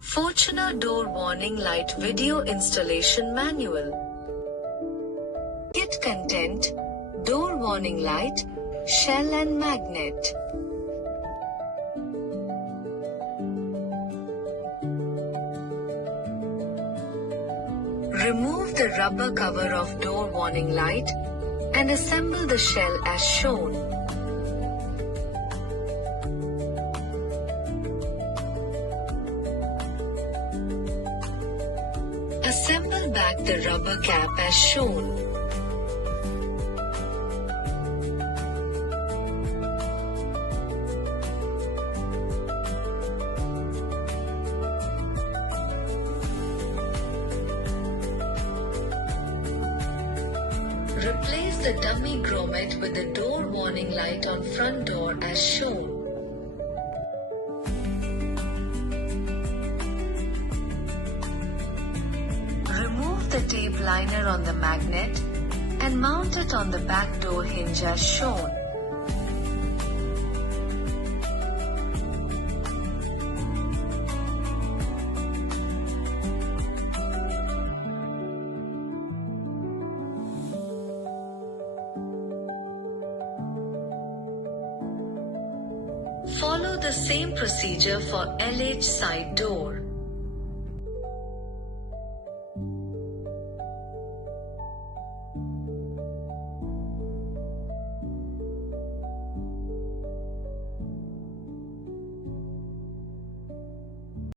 Fortuner Door Warning Light Video Installation Manual. Kit content: door warning light, shell and magnet. Remove the rubber cover of door warning light and assemble the shell as shown. Assemble back the rubber cap as shown. Replace the dummy grommet with the door warning light on front door as shown. Remove the tape liner on the magnet and mount it on the back door hinge as shown. Follow the same procedure for LH side door.